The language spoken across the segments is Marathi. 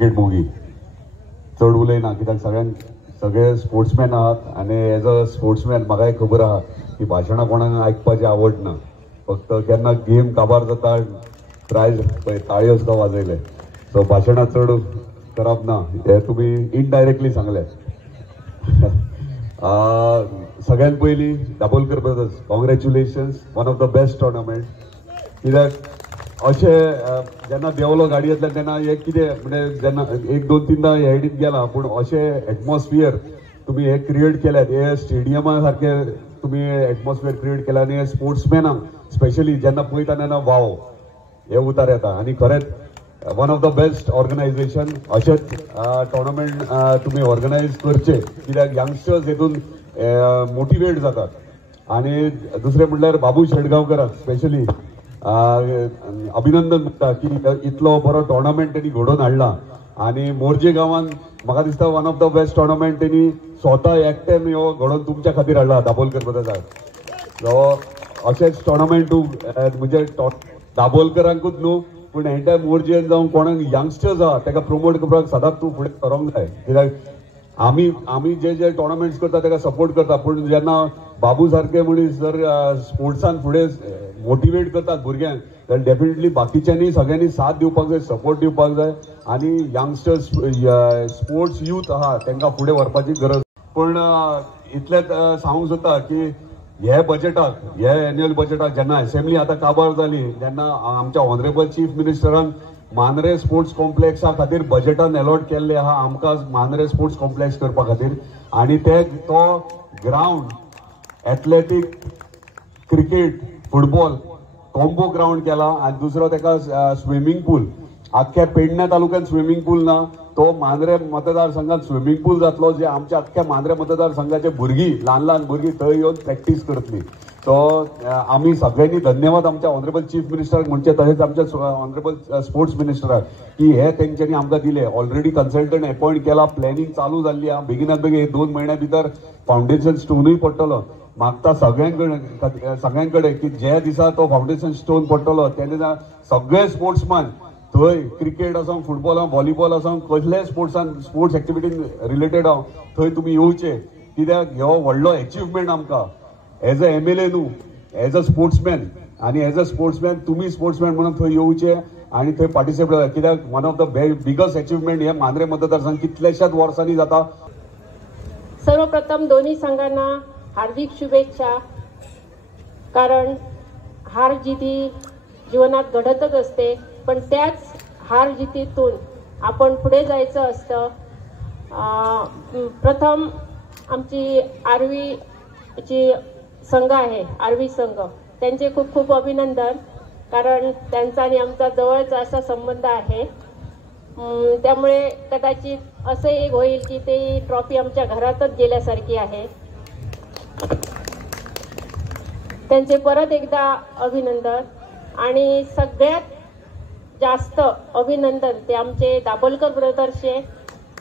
क्रिकेट मोगी चड उलयना कित्याक सगळे स्पोर्ट्समॅन आहात आनी एज अ स्पोर्ट्समॅन म्हाकाय खबर आहा की भाशणां कोणाक आयकपाचें आवडना. फक्त केन्ना गेम काबार जाता प्रायज ताळयो सुद्दां वाजयले. सो भाशणां चड करप ना हे तुमी इनडायरेक्टली सांगले. सगळ्यात पयलीं Dabolkar brothers congratulations, one of the best tournament. कित्याक अशें जेन्ना देंवलो गाडयेंतल्यान तेन्ना हे कितें म्हणजे जेन्ना एक दोन तीनदां हे हिडीत गेला पूण अशें एटमॉस्फियर तुमी हे क्रिएट केल्यात, हे स्टेडियमा सारके तुमी एटमॉस्फियर क्रिएट केला आनी हे स्पोर्ट्समॅनांक स्पेशली जेन्ना पळयता तेन्ना वाव हे उतार येता. आनी खरेंच one of the best organisation अशेंच टोर्नामेंट तुमी ऑर्गनायज करचे कित्याक यंगस्टर्स हेतून मोटिवेट जातात. आनी दुसरें म्हणल्यार बाबू शेडगांवकराक स्पेशली अभिनंदन म्हणटा की इतलो बरो टोर्नामेंट तेणी घडोवन हाडला. आनी मोरजे गांवांत म्हाका दिसता one of the best tournament तेणी स्वता एकट्यान ह्यो घडोवन तुमच्या खातीर हाडला दाबोलकर ब्रदर्साक. अशेंच टोर्नामेंट तूं म्हणजे दाबोलकरांकूच न्हू पूण एंटायर मोरजेन जावं कोणाक यंगस्टर्स आहा ताका प्रमोट करपाक सदांच तूं फुडें सरोंक जाय. कित्याक आमी जे टोर्नामेंट्स करता ताका सपोर्ट करता पूण जेन्ना बाबू सारके मनीस जर स्पोर्ट्सान फुडें मोटिवेट करतात भुरग्यांक जाल्यार डेफिनेटली बाकीच्यांनी सगळ्यांनी साथ दिवपाक जाय, सपोर्ट दिवपाक जाय. आनी यंगस्टर्स स्पोर्ट्स यूथ आहा तांकां फुडें व्हरपाची गरज. पूण इतलेंच सांगूंक सोदता की हे बजेटाक हे एन्युअल बजेटाक जेन्ना असेंब्ली आतां काबार जाली तेन्ना आमच्या ऑनरेबल चीफ मिनिस्टरान मांद्रे स्पोर्ट्स कॉम्प्लेक्सा खातीर बजेटान अलॉट केल्ले आहा आमकां मांद्रे स्पोर्ट्स कॉम्प्लेक्स करपा खातीर. आनी तो ground athletic cricket football combo ground केला. आनी दुसरो ताका स्विमींग पूल, आख्ख्या पेडण्या तालुक्यात स्विमींग पूल ना, तो मांद्रे मतदारसंघात स्विमींग पूल जातलो जे आमच्या अख्ख्या मांद्रे मतदारसंघाचे भुरगीं ल्हान भुरगीं थंय येवन प्रॅक्टीस करतली. सो आमी सगळ्यांनी धन्यवाद आमच्या ऑनरेबल चीफ मिनिस्टराक म्हणचे तशेंच आमच्या ऑनरेबल स्पोर्ट्स मिनिस्टराक की हे तेंच्यांनी आमकां दिले. ऑलरेडी कन्सल्टंट अपॉइंट केला, प्लॅनिंग चालू जाल्ली आहा. बेगिनात बेगीन 2 म्हयन्या भितर फावंडेशन स्टोनूय पडटलो. मागता सगळ्यांकडे की जे दिसा तो फावंडेशन स्टोन पडटलो त्या दिसा सगळे स्पोर्ट्समॅन थंय क्रिकेट आसूं, फुटबॉल आसूं, व्हॉलीबॉल आसूं, कसलेय स्पोर्ट्स एक्टिविटीन रिलेटेड आहा थंय तुमी येवचे. कित्याक हो व्हडलो अचिव्हमेंट आमकां एज अ MLA न्हू, एज अ स्पोर्ट्समॅन. आनी एज अ स्पोर्ट्समॅन तुमी स्पोर्ट्समॅन म्हणून थंय येवचे आनी थंय पार्टिसिपेट जाता. कित्याक one of the biggest achievement हे मांद्रे मतदारसंघ कितल्याशाच वर्सांनी जाता. सर्वप्रथम दोन्ही संघांना हार्दिक शुभेच्छा. कारण हार जिती जीवनात घडतच असते पण त्याच हार जितीतून आपण पुढे जायचं असतं. प्रथम आमची आर्वीची संघ आहे, आर्वी संघ, त्यांचे खूप खूप अभिनंदन. कारण त्यांचा आणि आमचा जवळचा असा संबंध आहे. त्यामुळे कदाचित असं एक होईल की ते ट्रॉफी आमच्या घरातच गेल्यासारखी आहे. त्यांचे परत एकदा अभिनंदन. आणि सगळ्यात जास्त अभिनंदन ते आमचे दाभोलकर ब्रदर्सचे.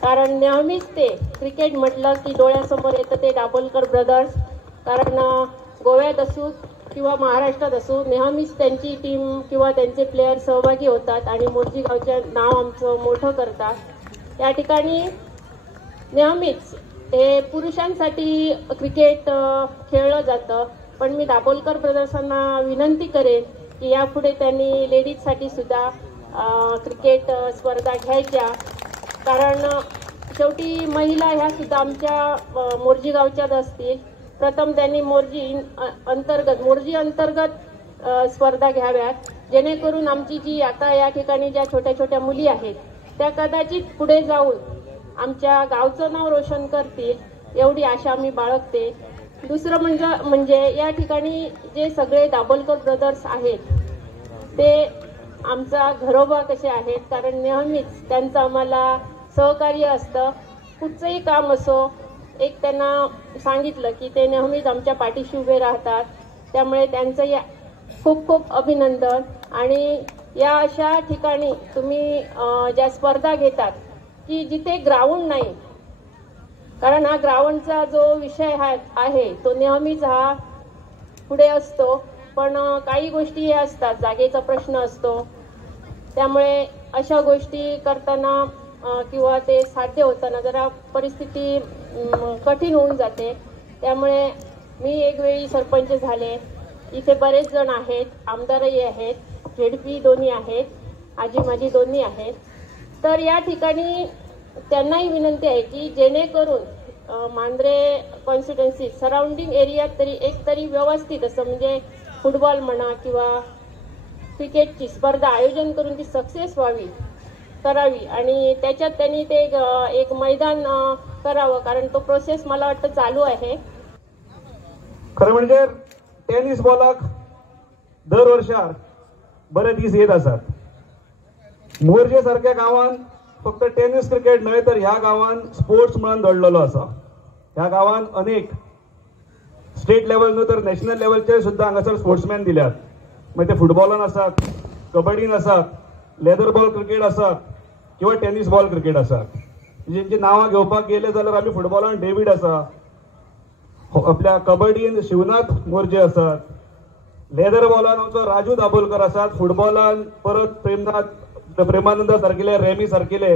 कारण नेहमीच ते क्रिकेट म्हटलं की डोळ्यासमोर येतं ते दाभोलकर ब्रदर्स. कारण गोव्यात असू किंवा महाराष्ट्रात असू नेहमीच त्यांची टीम किंवा त्यांचे प्लेयर सहभागी होतात आणि मोर्जी गावचे नाव आमचं मोठं करतात. या ठिकाणी नेहमीच हे पुरुषांसाठी क्रिकेट खेळलं जातं पण मी दाभोलकर ब्रदर्सांना विनंती करेन की यापुढे त्यांनी लेडीजसाठी सुद्धा क्रिकेट स्पर्धा घ्यायच्या. कारण शेवटी महिला ह्या सुद्धा आमच्या मोर्जी गावच्याच असतील. प्रथम त्यांनी मोर्जी अंतर्गत स्पर्धा घ्याव्यात जेणेकरून आमची जी आता या ठिकाणी ज्या छोट्या छोट्या मुली आहेत त्या कदाचित पुढे जाऊन आमच्या गावचं नाव रोशन करतील एवढी आशा मी बाळगते. दुसरं म्हणजे या ठिकाणी जे सगळे दाभोलकर ब्रदर्स आहेत ते आमचा घरोबा कसे आहेत. कारण नेहमीच त्यांचं आम्हाला सहकार्य असतं. कुठचंही काम असो एक त्यांना सांगितलं की ते नेहमीच आमच्या पाठीशी उभे राहतात. त्यामुळे त्यांचंही खूप खूप अभिनंदन. आणि या अशा ठिकाणी तुम्ही ज्या स्पर्धा घेतात की जिथे ग्राउंड नाही, कारण हा ग्राउंडचा जो विषय आहे तो नेहमीच हा पुढे असतो पण काही गोष्टी हे असतात जागेचा प्रश्न असतो. त्यामुळे अशा गोष्टी करताना किंवा ते साध्य होताना जरा परिस्थिती कठीण होऊन जाते. त्यामुळे मी एक वेळी सरपंच झाले. इथे बरेच जण आहेत, आमदारही आहेत, झेडपी दोन्ही आहेत, आजी माझी दोन्ही आहेत. तर या ठिकाणी त्यांनाही विनंती आहे की जेणेकरून मांजरे कॉन्स्टिट्युन्सी सराउंडिंग एरियात तरी एक तरी व्यवस्थित असं म्हणजे फुटबॉल म्हणा किंवा क्रिकेटची स्पर्धा आयोजन करून ती सक्सेस करावी आणि त्याच्यात त्यांनी ते एक मैदान करावं, कारण तो प्रोसेस मला वाटतं चालू आहे. खरं म्हणजे टेनिस बॉलाक दर वर्षाक बरे दीस येत असतात. मोर्जे सारख्या गावात फक्त टेनिस क्रिकेट न्हय तर ह्या गावात स्पोर्ट्स म्हणून दडलेलो असा. ह्या गावात अनेक स्टेट लेवल न्हू तर नॅशनल लेवलचे सुद्धा हांगासर स्पोर्ट्समॅन दिल्यात. मग ते फुटबॉलान आसात, कबड्डीन आसात, लेदर बॉल क्रिकेट आसात किंवा टेनिस बॉल क्रिकेट आसात. जेंची नांवां घेवपाक गेले जाल्यार आमी फुटबॉलान डेव्हिड आसा, आपल्या कबड्डीन शिवनाथ मोर्जे आसात, लेदर बॉलान आमचो राजू दाबोलकर आसात, फुटबॉलान परत प्रेमानंद सारकिले, रेमी सारकिले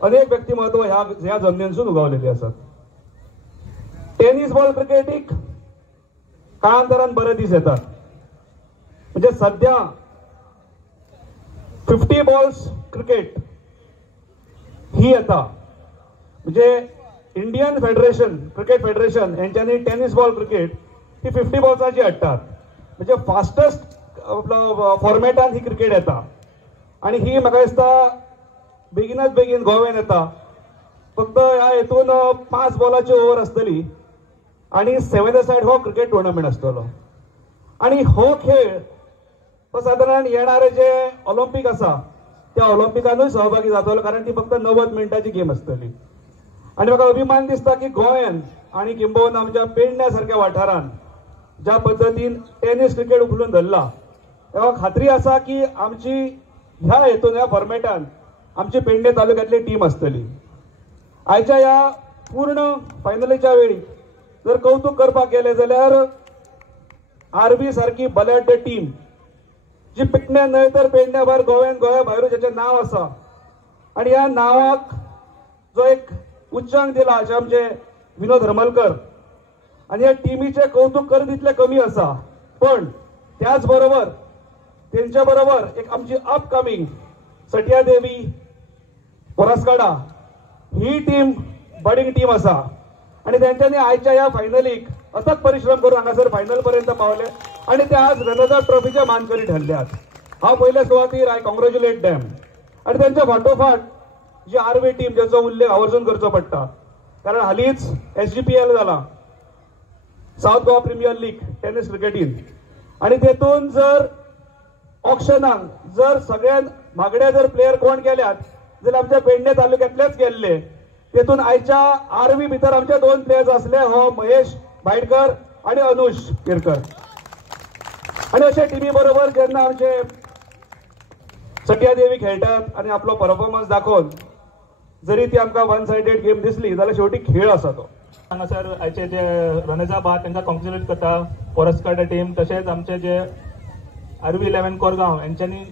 अनेक व्यक्तिमत्व ह्या जमनींसून उगवलेली असतात. टेनिस बॉल क्रिकेटीक काळांतरान बरे दीस येतात. म्हणजे सध्या 50 बॉल्स क्रिकेट ही येता. म्हणजे इंडियन फेडरेशन क्रिकेट फेडरेशन यांच्यानी टेनिस बॉल क्रिकेट ही 50 बॉल्साची हाडटात. म्हणजे फास्टेस्ट फॉर्मेटान ही क्रिकेट येता आणि ही म्हाका दिसता बेगीनाच बेगीन गोव्यान येता. फक्त ह्या हेतून 5 बॉलाची ओव्हर आसतली आणि 7 साइड हो क्रिकेट टुर्नामेंट आसतलो. आणि हो खेळ तो साधारण येणारे जे ऑलिम्पिक आसा त्या ऑलिम्पिकानूय सहभागी जातलो, कारण ती फक्त 90 मिनिटांची गेम आसतली. आणि म्हाका अभिमान दिसता की गोंयान आणि किंबहुना आमच्या पेडण्या सारख्या वाठारान ज्या पद्दतीन टेनिस क्रिकेट उखलून धरला, तेव्हा खात्री आसा की आमची ह्या हेतून ह्या फॉर्मेटान आमची पेडणे तालुक्यातली टीम आसतली. आयच्या ह्या पूर्ण फायनलीच्या वेळी जर कौतुक करपाक गेले जाल्यार आरबी सारखी बलाढ्य टीम जी पेडण्या न्हय तर पेडण्या भायर गोव्या भायरूच जाचें नांव आसा आणि ह्या नांवाक जो एक उच्चांक दिला अशें आमचे विनोद हरमलकर आणि ह्या टीमीचे कौतुक कर तितले कमी आसा. पण त्याच बरोबर तेंच्या बरोबर एक आमची अपकमिंग सटिया देवी पोरस्काडा ही टीम बडिंग टीम आसा आणि त्यांच्यानी आयच्या ह्या फायनलीक अथक परिश्रम करून हांगासर फायनल पर्यंत पावले आणि ते आज रणजी ट्रॉफीचे मानकरी ठरल्यात. हांव पयले सुवातेर आय कॉंग्रॅच्युलेट देम. आणि त्यांच्या फाटोफाट जी आरबी टीम ज्याचो उल्लेख आवर्जून करचो पडटा, कारण हालींच SGPL जाला, south Goa premier league tennis क्रिकेटीन, आणि तेतून जर ऑक्शनाक जर सगळ्यात महागडे जर प्लेयर कोण केल्यात जाल्यार आमच्या पेडणे तालुक्यातलेच गेल्ले. तेतून आयच्या आरबी भितर आमचे 2 प्लेयर्स असले, हो महेश भायडकर आणि अनुष केरकर. आणि अशा टीमी बरोबर जेन्ना आमचे सटिया देवी खेळटात आणि आपलो परफॉर्मन्स दाखोवन जरी ती आमकां 1 सायडेड गेम दिसली जाल्यार शेवटी खेळ आसा तो. हांगासर आयचे जे रनेजा बा तांकां कॉंग्रॅच्युलेट करता, पोरस्काडा टीम, तशेंच आमचे जे आरबी 11 कोरगांव यांच्यानी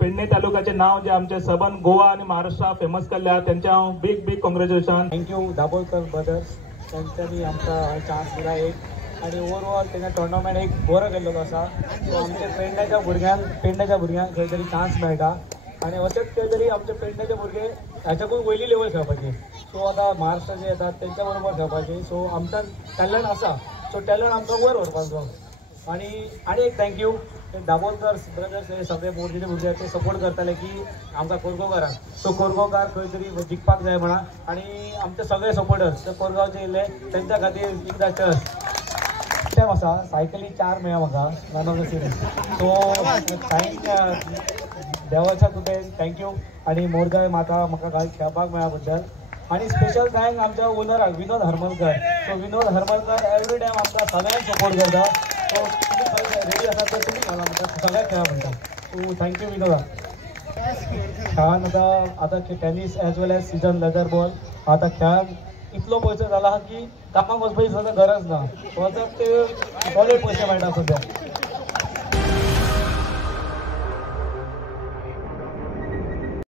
पेडणे तालुक्याचे नाव जे आमचे सबन गोवा आणि महाराष्ट्र फेमस केल्या, त्यांच्या big congratulation. Thank you Dabholkar brothers, त्यांच्यानी आमकां चान्स दिला एक आणि ओवरऑल तेन्ना टुर्नामेंट एक बरो केल्लो आसा. सो आमच्या पेडण्याच्या भुरग्यांक खंय तरी चान्स मेळटा आणि अशेंच खंय तरी आमचे पेडण्याचे भुरगे ह्याच्याकून वयली लेवल खेळपाची. सो आतां महाराष्ट्र जे येतात तेंच्या बरोबर खेळपाची. सो आमकां टॅलंट आसा, सो टॅलंट आमकां वयर व्हरपाचो. आणि एक थँक्यू दाबोलकर ब्रदर्स हे सगळे मोर्जेचे भुरगे ते सपोर्ट करताले की आमकां कोरगांवकारांक. सो कोरगांवकार खंय तरी जिखपाक जाय म्हणा आणि आमचे सगळे सपोर्टर्स ते कोरगांवचे येयले तेंच्या खातीर एकदां चर्च टायम आसा. सायकली 4 मेळ्ळा म्हाका run of the series. So देवाच्या कृपेन थँक्यू आणि मोरगांव म्हाका खेळपाक मेळ्ळा बद्दल. आणि स्पेशल थँक आमच्या ओनराक विनोद हरमलकर. सो विनोद हरमलकर एवरी टायम आमकां सगळ्यांक सपोर्ट करता. सो तुम्ही रेडी आसात तर तुम्ही घाला म्हणटा, सगळ्याक खेळा म्हणटा. सो थँक्यू विनोदा. खेळान आतां टेनिस एज वेल एज सीजन लेदर बॉल आतां खेळान इतलो पयसो जाला की कामाक वचपाची सुद्दां गरज ना. वचप ते बरे पयशे मेळटा सद्या.